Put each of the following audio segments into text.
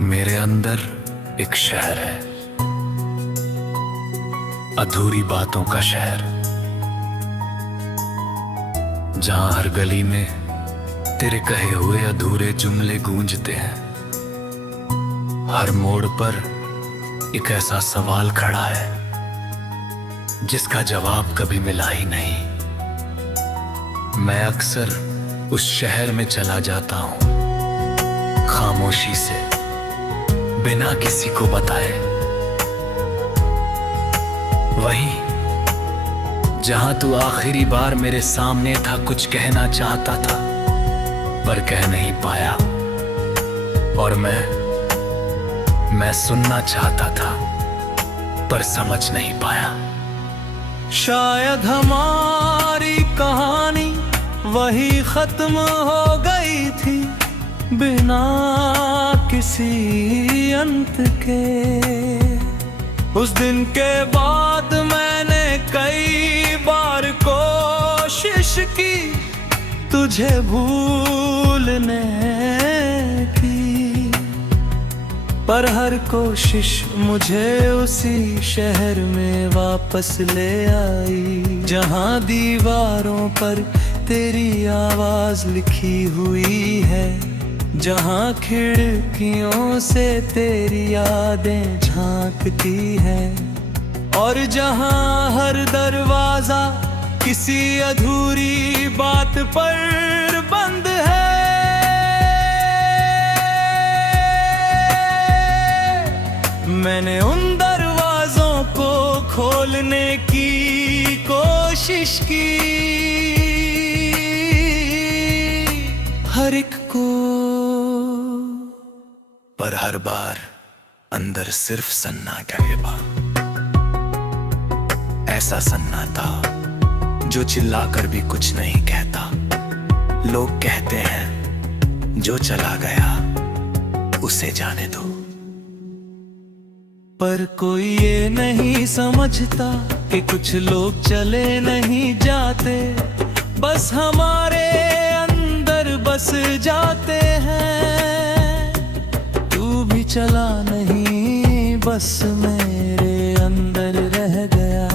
मेरे अंदर एक शहर है, अधूरी बातों का शहर, जहां हर गली में तेरे कहे हुए अधूरे जुमले गूंजते हैं। हर मोड़ पर एक ऐसा सवाल खड़ा है जिसका जवाब कभी मिला ही नहीं। मैं अक्सर उस शहर में चला जाता हूं, खामोशी से, बिना किसी को बताए। वही जहां तू आखिरी बार मेरे सामने था, कुछ कहना चाहता था पर कह नहीं पाया, और मैं सुनना चाहता था पर समझ नहीं पाया। शायद हमारी कहानी वही खत्म हो गई थी, बिना किसी अंत के। उस दिन के बाद मैंने कई बार कोशिश की तुझे भूलने की, पर हर कोशिश मुझे उसी शहर में वापस ले आई, जहां दीवारों पर तेरी आवाज लिखी हुई है, जहां खिड़कियों से तेरी यादें झांकती है, और जहां हर दरवाजा किसी अधूरी बात पर बंद है। मैंने उन दरवाजों को खोलने की कोशिश की, हर एक को, पर हर बार अंदर सिर्फ सन्नाटा गिरा। ऐसा सन्नाटा जो चिल्लाकर भी कुछ नहीं कहता। लोग कहते हैं जो चला गया उसे जाने दो, पर कोई ये नहीं समझता कि कुछ लोग चले नहीं जाते, बस हमारे अंदर बस जाते हैं। तू भी चला नहीं, बस मेरे अंदर रह गया।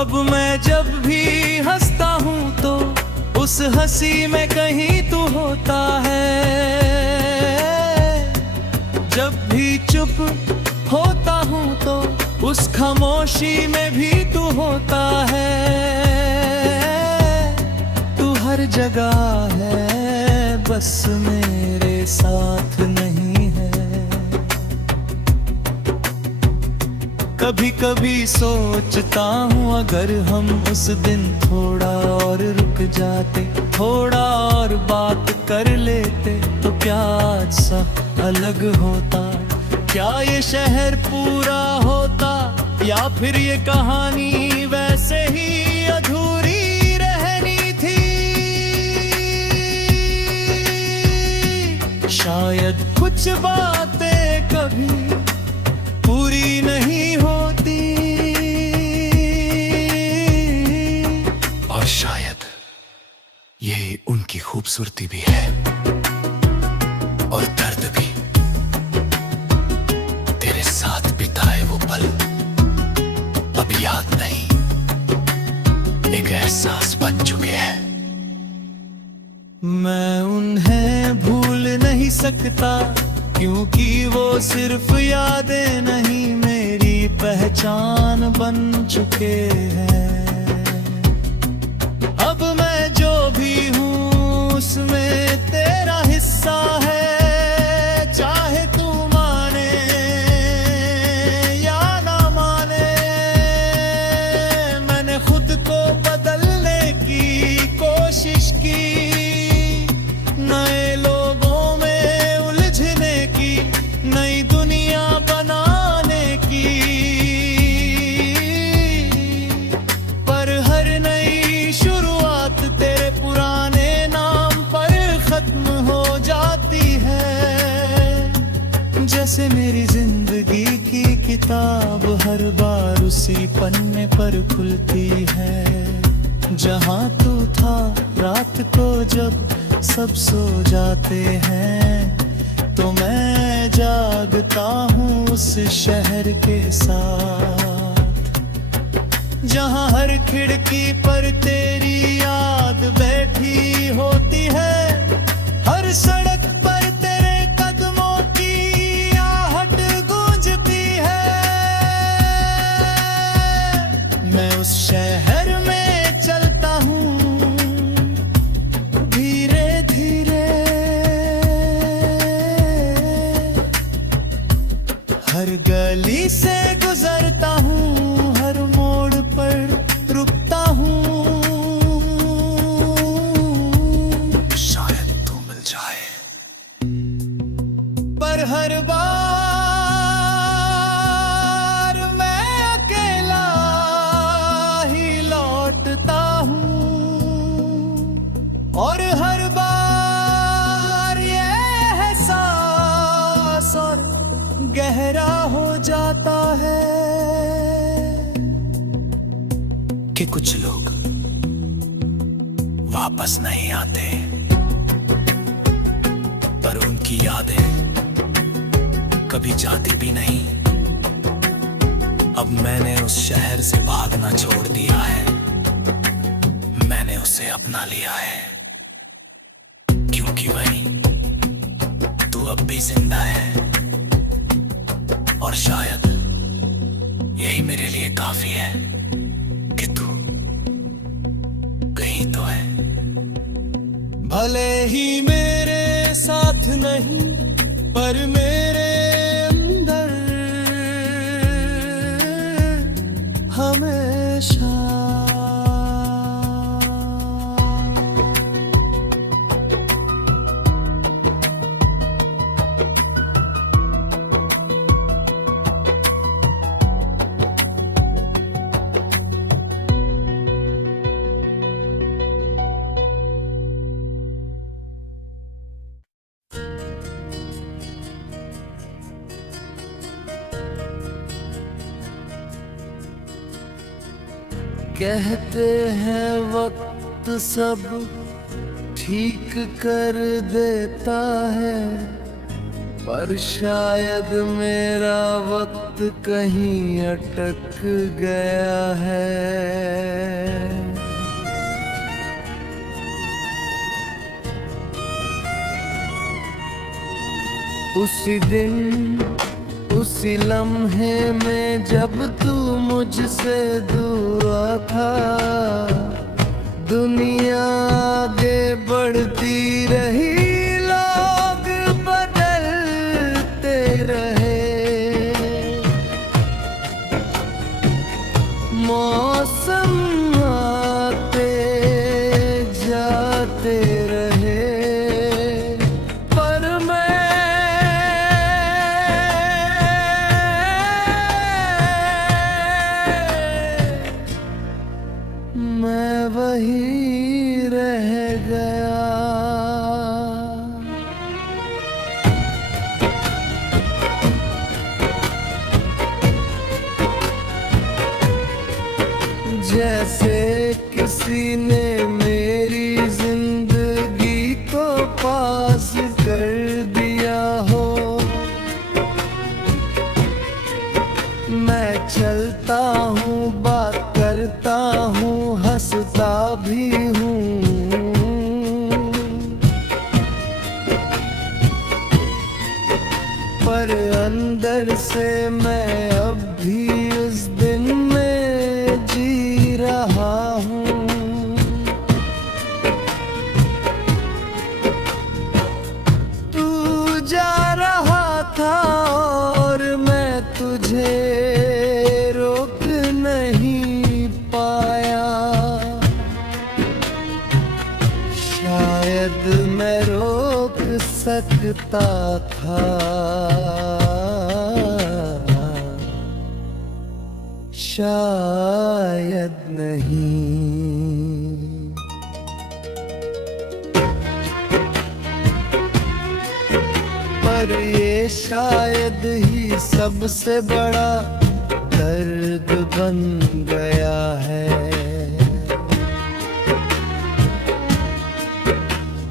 अब मैं जब भी हंसता हूँ तो उस हंसी में कहीं तू होता है, जब भी चुप होता हूँ तो उस खामोशी में भी तू होता है। तू हर जगह है, बस मेरे साथ नहीं है। कभी कभी सोचता हूँ अगर हम उस दिन थोड़ा और रुक जाते, थोड़ा और बात कर लेते, तो क्या आज सा अलग होता? क्या ये शहर पूरा होता, या फिर ये कहानी वैसे ही अधूरी रहनी थी? शायद कुछ बातें कभी पूरी नहीं होती, और शायद यही उनकी खूबसूरती भी है, और दर्द भी। तेरे साथ बिताए वो पल अब याद नहीं, एक एहसास बन चुके हैं। मैं उन्हें भूल नहीं सकता, क्योंकि वो सिर्फ यादें नहीं, मेरी पहचान बन चुके हैं। अब मैं जो भी हूँ उसमें तेरा हिस्सा है, चाहे तू माने या ना माने। मैंने खुद को बदलने की कोशिश की, नए लोगों में उलझने की, नई दुनिया बनाने की, पर हर नई शुरुआत तेरे पुराने नाम पर खत्म हो जाती है। जैसे मेरी जिंदगी की किताब हर बार उसी पन्ने पर खुलती है, जहां तू था रात को जब सब सो जाते हैं तो मैं जागता हूँ उस शहर के साथ, जहाँ हर खिड़की पर तेरी याद बैठी होती है, हर सड़क पर तेरे कदमों की आहट गूंजती है। मैं उस शहर में चलता हूँ धीरे धीरे, हर गली से गुजरता हूँ, हर मोड़ पर रुकता हूँ, शायद तू मिल जाए। पर हर बार मैं अकेला ही लौटता हूँ, और हर बार ये एहसास और गहरा हो जाता है कि कुछ लोग वापस नहीं आते, पर उनकी यादें कभी जाती भी नहीं। अब मैंने उस शहर से भागना छोड़ दिया है, मैंने उसे अपना लिया है, क्योंकि वही तू अब भी जिंदा है, और शायद यही मेरे लिए काफी है कि तू कहीं तो है। भले ही मेरे साथ नहीं, पर मेरे अंदर हमेशा। कहते हैं वक्त सब ठीक कर देता है, पर शायद मेरा वक्त कहीं अटक गया है। उसी दिन उसी लम्हे में जब तू मुझसे दूर था, दुनिया आगे बढ़ती रही, लोग बदलते रहे, मौसम आते जाते रहे, पर मैं वही रह गया। जैसे किसी ने मेरी जिंदगी को पास कर दिया हो, मैं चलता हूँ, बात करता हूँ, हंसता भी हूँ, पर अंदर से मैं अब भी उस दिन में जी रहा हूँ। तू जा रहा था और मैं तुझे रोक नहीं पाया, शायद मैं रोक सकता था, शायद नहीं। पर ये शायद ही सबसे बड़ा दर्द बन गया है।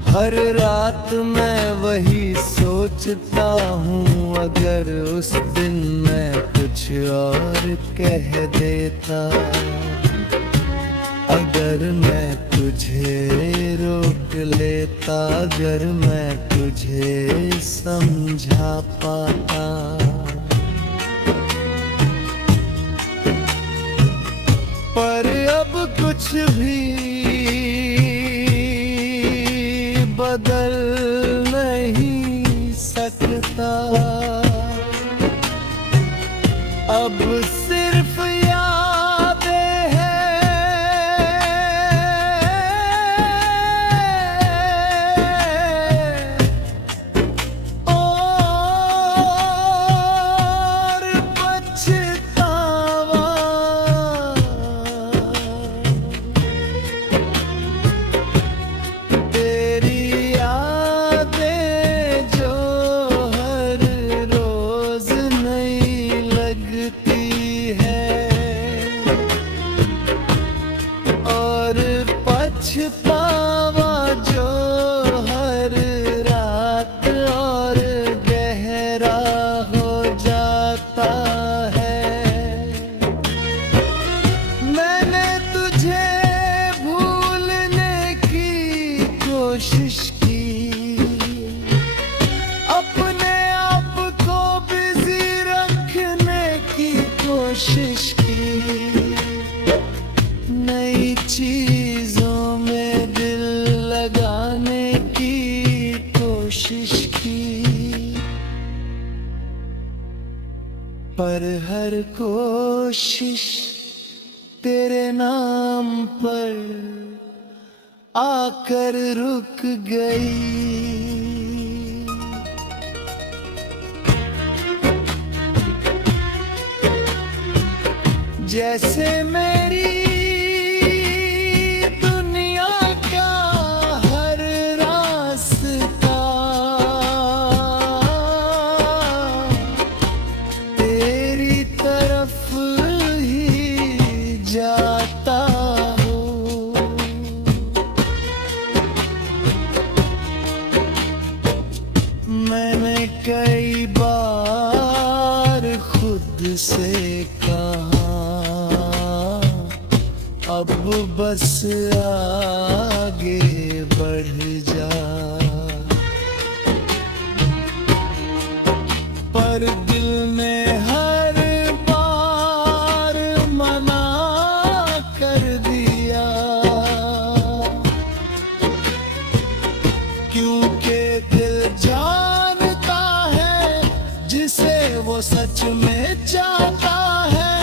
हर रात मैं वही सोचता हूँ, अगर उस दिन मैं कुछ और कह देता, अगर मैं तुझे रोक लेता, अगर मैं तुझे समझा पाता। पर अब कुछ भी बदल नहीं सकता, अब सिर्फ यादें हैं और पछतावा। तेरी यादें जो हर रोज नई लगती है, और पछतावा जो हर रात और गहरा हो जाता है। मैंने तुझे भूलने की कोशिश की, अपने आप को बिजी रखने की कोशिश की, नई चीजों में दिल लगाने की कोशिश की, पर हर कोशिश तेरे नाम पर आकर रुक गई। जैसे मेरी दुनिया का हर रास्ता तेरी तरफ ही जाता हो। मैंने कई बार खुद से कहा, अब बस आगे बढ़ जा, पर दिल ने हर बार मना कर दिया, क्योंकि दिल जानता है जिसे वो सच में चाहता है,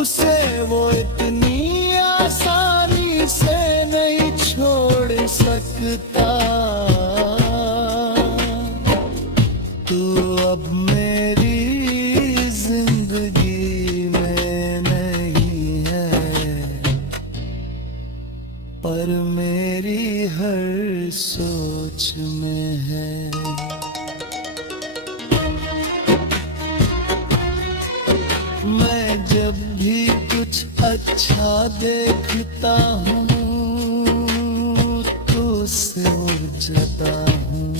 उसे वो इतनी आसानी से नहीं छोड़ सकता। तू अब मेरी जिंदगी में नहीं है, पर मेरी हर सोच में है। मैं जब भी कुछ अच्छा देखता हूँ तो उससे उलझता हूँ,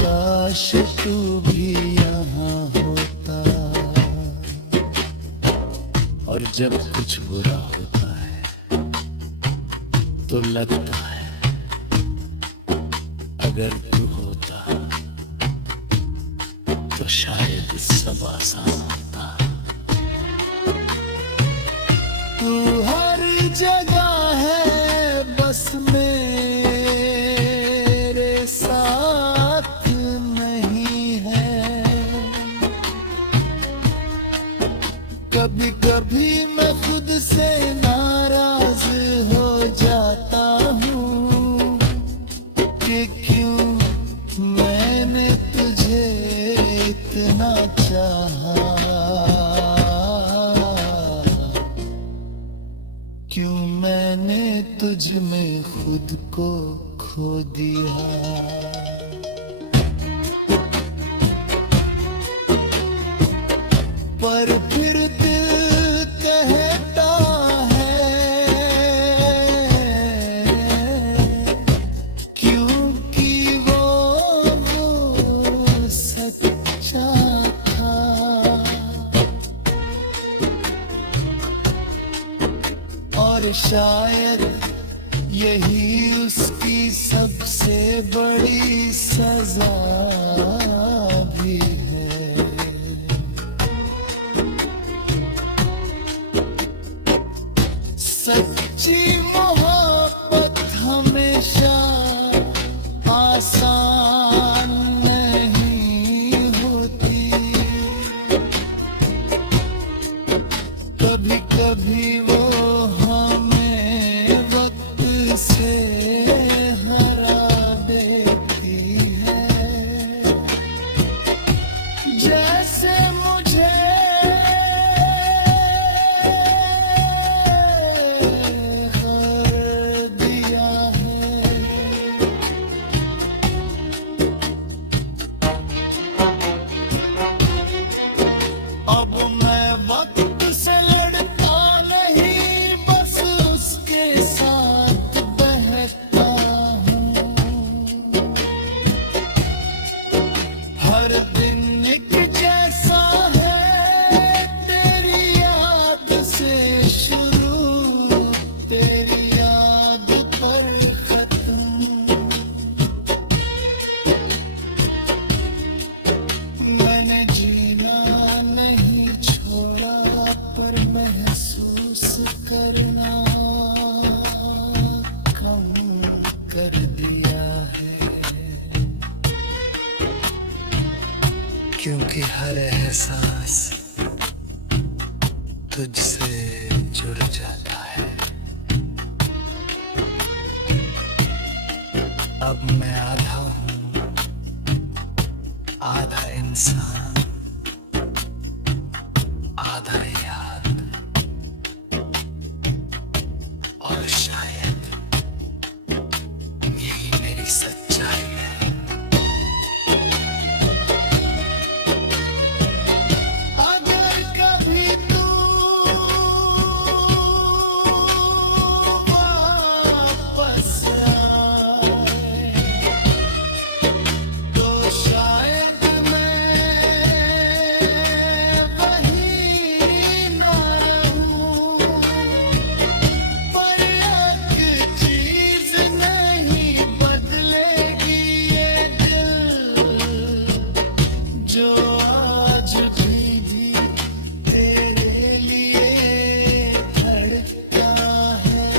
काश तू भी यहाँ होता। और जब कुछ बुरा होता है तो लगता है अगर तू होता तो शायद सब आसान होता। तू हर जगह है बस मेरे साथ नहीं है। कभी कभी मैं खुद से नाराज हो जाता हूँ कि क्यों मैंने तुझे इतना चाहा, क्यों मैंने तुझ में खुद को खो दिया। पर फिर दिल कहता है और शायद यही उसकी सबसे बड़ी सजा भी है। सच्ची मोहब्बत हमेशा आसान नहीं होती, कभी कभी वो हमें वक्त से हरा देती है। जैसे मुझे हर दिया है, अब मैं वक्त से लड़ता नहीं, बस उसके साथ बहता हूँ। हर दिन एक जैसा है, तेरी याद से शुरू, तेरी याद पर खत्म। मैंने जीना नहीं छोड़ा, पर महसूस करना कम कर दिया है। क्योंकि हर एहसास तुझसे जुड़ जाता है। अब मैं आधा हूँ, आधा इंसान, आधा याद, और शायद यही मेरी सच्चाई है। अगर कभी तू वापस आए, तो शायद मैं वही ना रहूं। पर एक चीज नहीं बदलेगी, ये दिल जो आज भी तेरे लिए धड़कता है।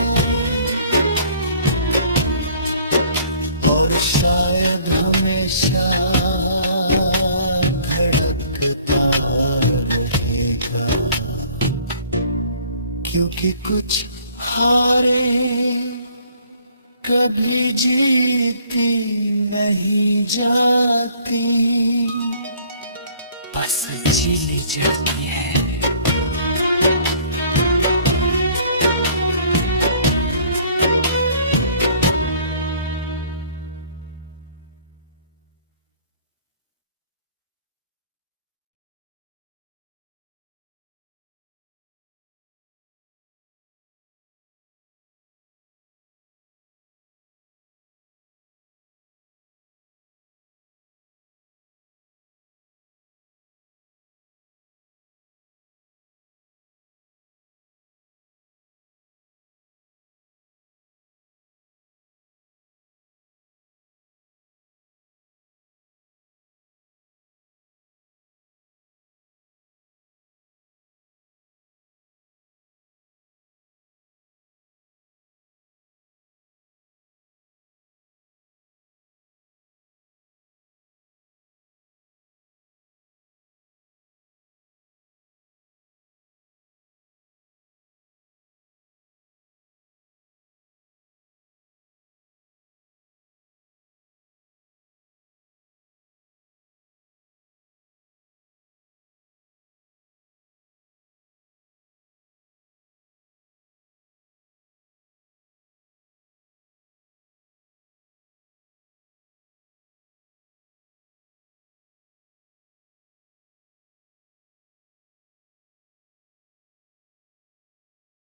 और शायद हमेशा धड़कता रहेगा, क्योंकि कुछ हारें कभी जीती नहीं जाती, बस जी ली जाती है।